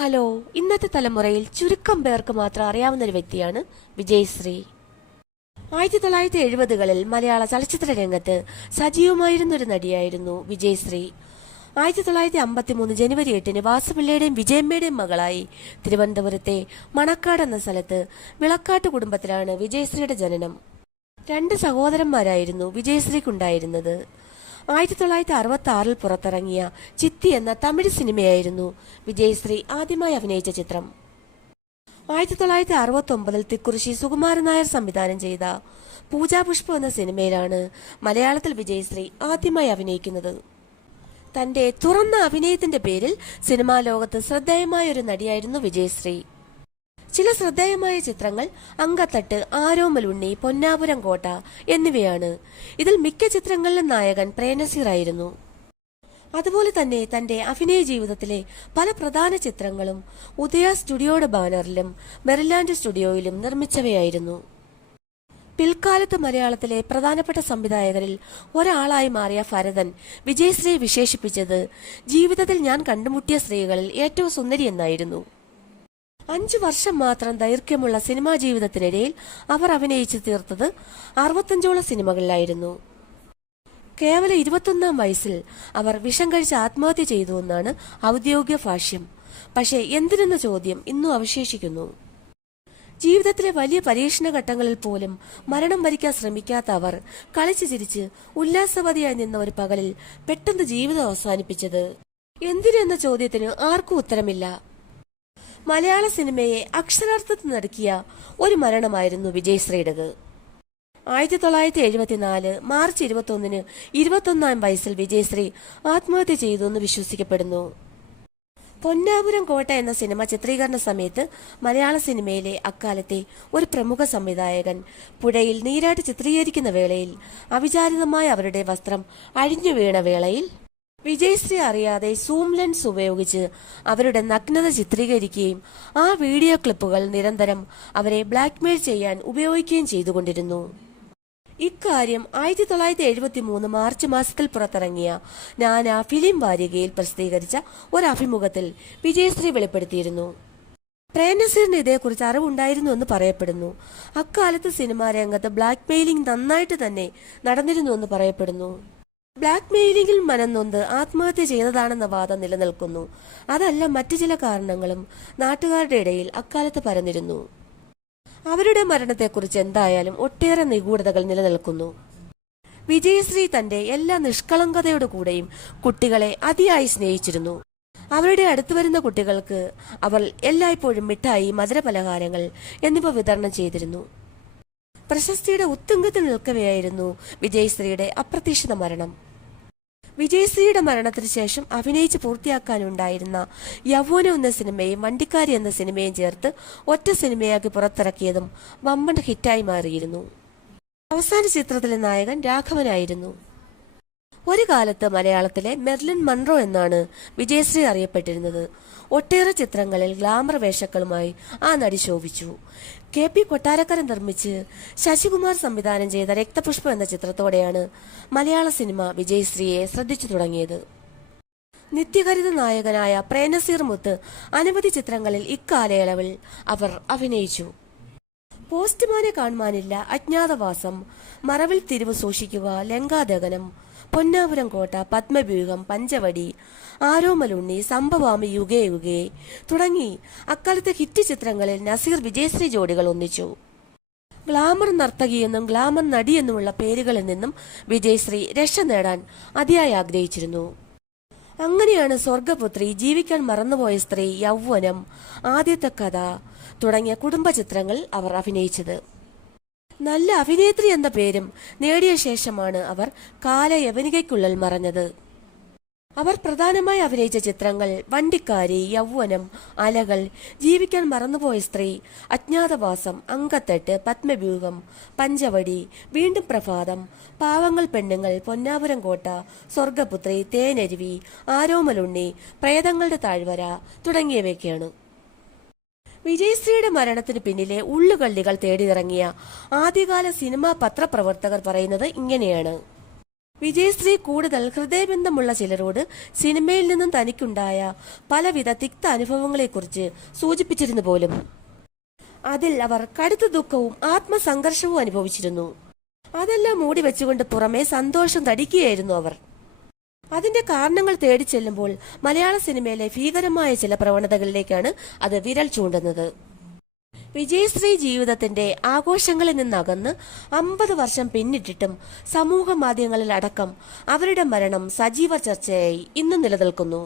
Hello, ഇന്നത്തെ തലമുറയിൽ ചുരുക്കം പേർക്ക് മാത്രം അറിയാവുന്ന ഒരു വ്യക്തിയാണ് വിജയശ്രീ. 1970-കളിൽ മലയാള ചലച്ചിത്ര രംഗത്ത് സജീവമായിരുന്ന ഒരു നടിയായിരുന്നു വിജയശ്രീ. 1953 ജനുവരി 8-ന് വാസുപിള്ളയുടെയും വിജയമ്മയുടെയും മകളായി തിരുവനന്തപുരത്തെ മണക്കാട് എന്ന സ്ഥലത്ത് വിളക്കാട്ട് കുടുംബത്തിലാണ് വിജയശ്രീയുടെ ജനനം. 2 സഹോദരന്മാരായിരുന്നു വിജയശ്രീക്കുണ്ടായിരുന്നത്. 1966-ൽ പുറത്തിറങ്ങിയ ചിത്തി എന്ന തമിഴ് സിനിമയായിരുന്നു വിജയശ്രീ ആദ്യമായി അഭിനയിച്ച ചിത്രം. 1969-ൽ തിക്കുറിശ്ശി സുകുമാരൻ നായർ സംവിധാനം ചെയ്ത പൂജാപുഷ്പം എന്ന സിനിമയിലാണ് മലയാളത്തിൽ വിജയശ്രീ ആദ്യമായി അഭിനയിക്കുന്നത്. തന്റെ തുറന്ന അഭിനയത്തിന്റെ പേരിൽ സിനിമാ ലോകത്ത് ശ്രദ്ധേയമായ ഒരു നടിയായിരുന്നു വിജയശ്രീ. ചില ശ്രദ്ധേയമായ ചിത്രങ്ങൾ അങ്കത്തട്ട്, ആരോമലുണ്ണി, പൊന്നാപുരം കോട്ട എന്നിവയാണ്. ഇതിൽ മിക്ക ചിത്രങ്ങളിലും നായകൻ പ്രേംനസീർ ആയിരുന്നു. അതുപോലെ തന്നെ തന്റെ അഭിനയ ജീവിതത്തിലെ പല പ്രധാന ചിത്രങ്ങളും ഉദയ സ്റ്റുഡിയോയുടെ ബാനറിലും മെറിലാൻഡ് സ്റ്റുഡിയോയിലും നിർമ്മിച്ചവയായിരുന്നു. പിൽക്കാലത്ത് മലയാളത്തിലെ പ്രധാനപ്പെട്ട സംവിധായകരിൽ ഒരാളായി മാറിയ ഭരതൻ വിജയശ്രീയെ വിശേഷിപ്പിച്ചത് ജീവിതത്തിൽ ഞാൻ കണ്ടുമുട്ടിയ സ്ത്രീകളിൽ ഏറ്റവും സുന്ദരി എന്നായിരുന്നു. 5 വർഷം മാത്രം ദൈർഘ്യമുള്ള സിനിമാ ജീവിതത്തിനിടയിൽ അവർ അഭിനയിച്ചു തീർത്തത് 65ഓളം സിനിമകളിലായിരുന്നു. കേവലം 21-ാം വയസ്സിൽ അവർ വിഷം കഴിച്ച് ആത്മഹത്യ ചെയ്തുവെന്നാണ് ഔദ്യോഗിക ഭാഷ്യം. പക്ഷേ എന്തിനെന്ന ചോദ്യം ഇന്നും അവശേഷിക്കുന്നു. ജീവിതത്തിലെ വലിയ പരീക്ഷണ ഘട്ടങ്ങളിൽ പോലും മരണം വരിക്കാൻ ശ്രമിക്കാത്ത അവർ കളിച്ചു ചിരിച്ച് ഉല്ലാസവതിയായി നിന്ന ഒരു പകലിൽ പെട്ടെന്ന് ജീവിതം അവസാനിപ്പിച്ചത് എന്തിനെന്ന ചോദ്യത്തിന് ആർക്കും ഉത്തരമില്ല. മലയാള സിനിമയെ അക്ഷരാർത്ഥത്തിൽ നടുക്കിയ ഒരു മരണമായിരുന്നു വിജയശ്രീയുടേത്. 1974 മാർച്ച് 21-ന് 21-ാം വയസ്സിൽ വിജയശ്രീ ആത്മഹത്യ ചെയ്തു എന്ന് വിശ്വസിക്കപ്പെടുന്നു. പൊന്നാപുരം കോട്ട എന്ന സിനിമ ചിത്രീകരണ സമയത്ത് മലയാള സിനിമയിലെ അക്കാലത്തെ ഒരു പ്രമുഖ സംവിധായകൻ പുഴയിൽ നീരാട്ട് ചിത്രീകരിക്കുന്ന വേളയിൽ അവിചാരിതമായ അവരുടെ വസ്ത്രം അഴിഞ്ഞു വീണ വേളയിൽ വിജയശ്രീ അറിയാതെ സൂം ലെൻസ് ഉപയോഗിച്ച് അവരുടെ നഗ്നത ചിത്രീകരിക്കുകയും ആ വീഡിയോ ക്ലിപ്പുകൾ നിരന്തരം അവരെ ബ്ലാക്ക്മെയിൽ ചെയ്യാൻ ഉപയോഗിക്കുകയും ചെയ്തുകൊണ്ടിരുന്നു. ഇക്കാര്യം 1973 മാർച്ച് മാസത്തിൽ പുറത്തിറങ്ങിയ നാനാ ഫിലിം വാരികയിൽ പ്രസിദ്ധീകരിച്ച ഒരു അഭിമുഖത്തിൽ വിജയശ്രീ വെളിപ്പെടുത്തിയിരുന്നു. പ്രേംനസീറിന് ഇതേക്കുറിച്ച് അറിവുണ്ടായിരുന്നു എന്ന് പറയപ്പെടുന്നു. അക്കാലത്ത് സിനിമാ രംഗത്ത് ബ്ലാക്ക്മെയിലിംഗ് നന്നായിട്ട് തന്നെ നടന്നിരുന്നു എന്ന് പറയപ്പെടുന്നു. ബ്ലാക്ക് മെയിലിംഗിൽ മനംനൊന്ത് ആത്മഹത്യ ചെയ്തതാണെന്ന വാദം നിലനിൽക്കുന്നു. അതല്ല, മറ്റു ചില കാരണങ്ങളും നാട്ടുകാരുടെ ഇടയിൽ അക്കാലത്ത് പരന്നിരുന്നു. അവരുടെ മരണത്തെക്കുറിച്ച് എന്തായാലും ഒട്ടേറെ നിഗൂഢതകൾ നിലനിൽക്കുന്നു. വിജയശ്രീ തന്റെ എല്ലാ നിഷ്കളങ്കതയോടു കൂടെയും കുട്ടികളെ അതിയായി സ്നേഹിച്ചിരുന്നു. അവരുടെ അടുത്തു വരുന്ന കുട്ടികൾക്ക് അവർ എല്ലായ്പ്പോഴും മിഠായി, മധുരപലഹാരങ്ങൾ എന്നിവ വിതരണം ചെയ്തിരുന്നു. പ്രശസ്തിയുടെ ഉത്തുംഗത്തിൽ നിൽക്കവെയായിരുന്നു വിജയശ്രീയുടെ അപ്രതീക്ഷിത മരണം. വിജയശ്രീയുടെ മരണത്തിന് ശേഷം അഭിനയിച്ച് പൂർത്തിയാക്കാനുണ്ടായിരുന്ന യൗവനം എന്ന സിനിമയും വണ്ടിക്കാരി എന്ന സിനിമയും ചേർത്ത് ഒറ്റ സിനിമയാക്കി പുറത്തിറക്കിയതും വമ്പൻ ഹിറ്റായി മാറിയിരുന്നു. അവസാന ചിത്രത്തിലെ നായകൻ രാഘവനായിരുന്നു. ഒരു കാലത്ത് മലയാളത്തിലെ മെർലിൻ മൺറോ എന്നാണ് വിജയശ്രീ അറിയപ്പെട്ടിരുന്നത്. ഒട്ടേറെ ചിത്രങ്ങളിൽ ഗ്ലാമർ വേഷങ്ങളുമായി ആ നടി ശോഭിച്ചു. KP കൊട്ടാരക്കര നിർമ്മിച്ച് ശശികുമാർ സംവിധാനം ചെയ്ത രക്തപുഷ്പം എന്ന ചിത്രത്തോടെയാണ് മലയാള സിനിമ വിജയശ്രീയെ ശ്രദ്ധിച്ചു തുടങ്ങിയത്. നിത്യഹരിത നായകനായ പ്രേംനസീർ മുത്ത് അനവധി ചിത്രങ്ങളിൽ ഇക്കാലയളവിൽ അവർ അഭിനയിച്ചു. പോസ്റ്റ്മാനെ കാണുവാനില്ല, അജ്ഞാതവാസം, മറവിൽ തിരിവ് സൂക്ഷിക്കുക, ലങ്കാദഹനം, പൊന്നാപുരം കോട്ട, പത്മവ്യൂഹം, പഞ്ചവടി, ആരോമലുണ്ണി, സംഭവാമി, യുഗേ യുഗേ തുടങ്ങി അക്കാലത്തെ ഹിറ്റ് ചിത്രങ്ങളിൽ നസീർ വിജയശ്രീ ജോഡികൾ ഒന്നിച്ചു. ഗ്ലാമർ നർത്തകിയെന്നും ഗ്ലാമർ നടിയെന്നുമുള്ള പേരുകളിൽ നിന്നും വിജയശ്രീ രക്ഷ നേടാൻ അതിയായി ആഗ്രഹിച്ചിരുന്നു. അങ്ങനെയാണ് സ്വർഗപുത്രി, ജീവിക്കാൻ മറന്നുപോയ സ്ത്രീ, യൗവനം, ആദ്യത്തെ കഥ തുടങ്ങിയ കുടുംബ ചിത്രങ്ങൾ അവർ അഭിനയിച്ചത്. നല്ല അഭിനേത്രി എന്ന പേരും നേടിയ ശേഷമാണ് അവർ കാലയവനികയ്ക്കുള്ളിൽ മറഞ്ഞത്. അവർ പ്രധാനമായി അഭിനയിച്ച ചിത്രങ്ങൾ വണ്ടിക്കാരി, യൗവനം, അലകൾ, ജീവിക്കാൻ മറന്നുപോയ സ്ത്രീ, അജ്ഞാതവാസം, അങ്കത്തട്ട്, പത്മവ്യൂഹം, പഞ്ചവടി, വീണ്ടും പ്രഭാതം, പാവങ്ങൾ പെണ്ണുങ്ങൾ, പൊന്നാപുരം കോട്ട, സ്വർഗപുത്രി, തേനരുവി, ആരോമലുണ്ണി, പ്രേതങ്ങളുടെ താഴ്വര തുടങ്ങിയവയൊക്കെയാണ്. വിജയശ്രീയുടെ മരണത്തിന് പിന്നിലെ ഉള്ളുകള്ളികൾ തേടിയിറങ്ങിയ ആദ്യകാല സിനിമാ പത്രപ്രവർത്തകർ പറയുന്നത് ഇങ്ങനെയാണ്. വിജയശ്രീ കൂടുതൽ ഹൃദയബന്ധമുള്ള ചിലരോട് സിനിമയിൽ നിന്നും തനിക്കുണ്ടായ പലവിധ തിക്ത അനുഭവങ്ങളെക്കുറിച്ച് സൂചിപ്പിച്ചിരുന്നു പോലും. അതിൽ അവർ കടുത്ത ദുഃഖവും ആത്മസംഘർഷവും അനുഭവിച്ചിരുന്നു. അതെല്ലാം മൂടി വെച്ചുകൊണ്ട് പുറമേ സന്തോഷം തടിക്കുകയായിരുന്നു അവർ. അതിന്റെ കാരണങ്ങൾ തേടി ചെല്ലുമ്പോൾ മലയാള സിനിമയിലെ ഭീകരമായ ചില പ്രവണതകളിലേക്കാണ് അത് വിരൽ ചൂണ്ടുന്നത്. വിജയശ്രീ ജീവിതത്തിന്റെ ആഘോഷങ്ങളിൽ നിന്നകന്ന് 50 വർഷം പിന്നിട്ടിട്ടും സമൂഹ മാധ്യമങ്ങളിൽ അടക്കം അവരുടെ മരണം സജീവ ചർച്ചയായി ഇന്നും നിലനിൽക്കുന്നു.